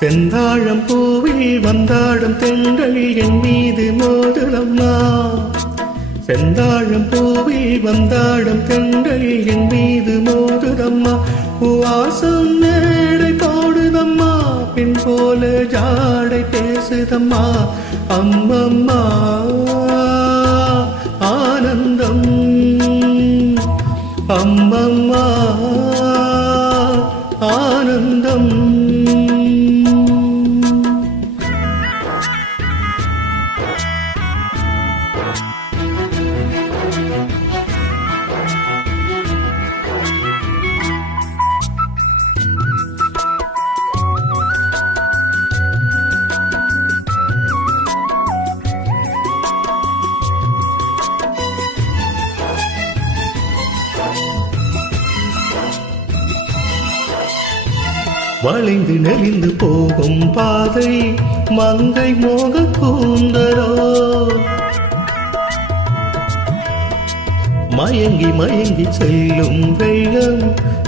செந்தாழம் பூவில் வந்தாடும் தென்றல் என் மீது மோதுதம்மா. செந்தாழம் பூவில் வந்தாடும் தென்றல் என் மீது மோதுதம்மா. வாசம் மேடை போடுதம்மா, பின் போல ஜாடை பேசுதம்மா. அம்மம்மா ஆனந்தம், அம்மம்மா ஆனந்தம். வளைந்து நெளிந்து போகும் பாதை மங்கை மோக கூந்தரோ. மயங்கி மயங்கி செல்லும் வெள்ளம்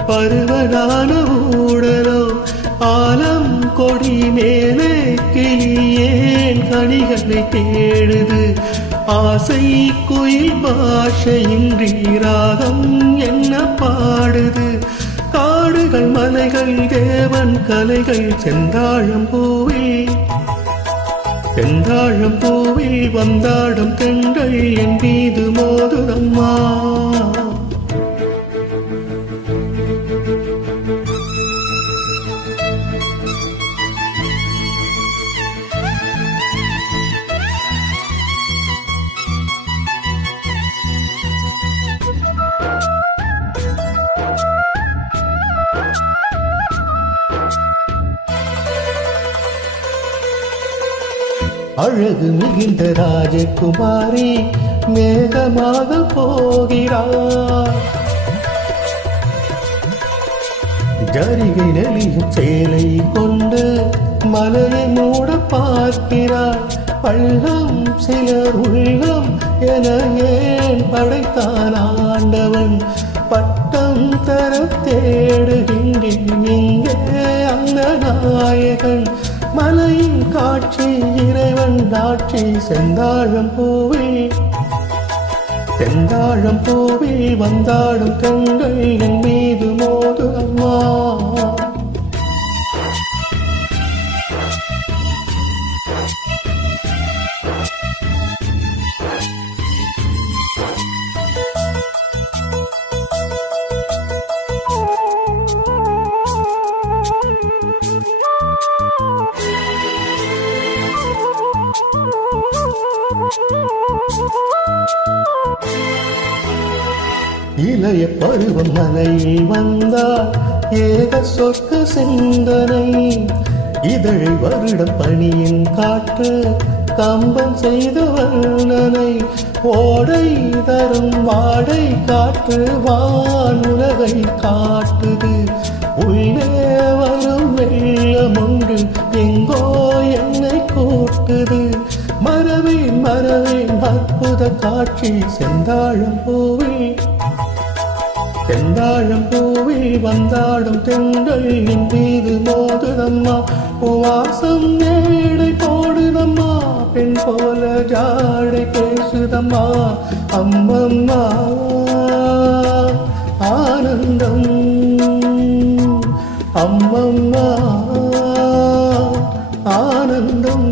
பருவனான ஊடலோ. ஆலம் கொடி மேலே கிளியேன் கனிகளை தேடுது. ஆசை குயில் பாஷையின்றி ராகம் என்ன பாடுது. காடுகள் மலைகள் தேவன் கலைகள் செந்தாழம் பூவில், செந்தாழம் பூவில் வந்தாடும் தென்றல் என் மீது மோதுதம்மா. அழகு மிகுந்த ராஜகுமாரி மேகமாக போகிறார். ஜரிகை நெளியும் சேலை கொண்டு மலையை மூட பார்க்கிறார். பள்ளம் சிலர் உள்ளம் என ஏன் படைத்தான் ஆண்டவன். பட்டம் தர தேடுகின்றேன் இங்கே அந்த நாயகன். மலையின் காட்சி இறைவன் காட்சி செந்தாழம் பூவில், செந்தாழம் பூவில் வந்தாடும் தென்றல் என் மீது மோதுதம்மா. இளைய பருவம் மலையில் வந்தால் ஏக சொர்க்க சிந்தனை. இதழை வருடம் பணியின் காற்று கம்பம் செய்த வர்ணனை. ஓடை தரும் வாடை காற்று வான் உலகை காட்டுது. உள்ளே வரும் வெள்ளம் ஒன்று எங்கோ என்னை கூட்டுது. மறவேன் மறவேன் அற்புத காட்சி செந்தாழம் பூவில், செந்தாழம் பூவில் வந்தாடும் தென்றல் என் மீது மோதுதம்மா. வாசம் மேடை போடுதம்மா, பெண் போல ஜாடை பேசுதம்மா. அம்மம்மா ஆனந்தம், அம்மம்மா ஆனந்தம்.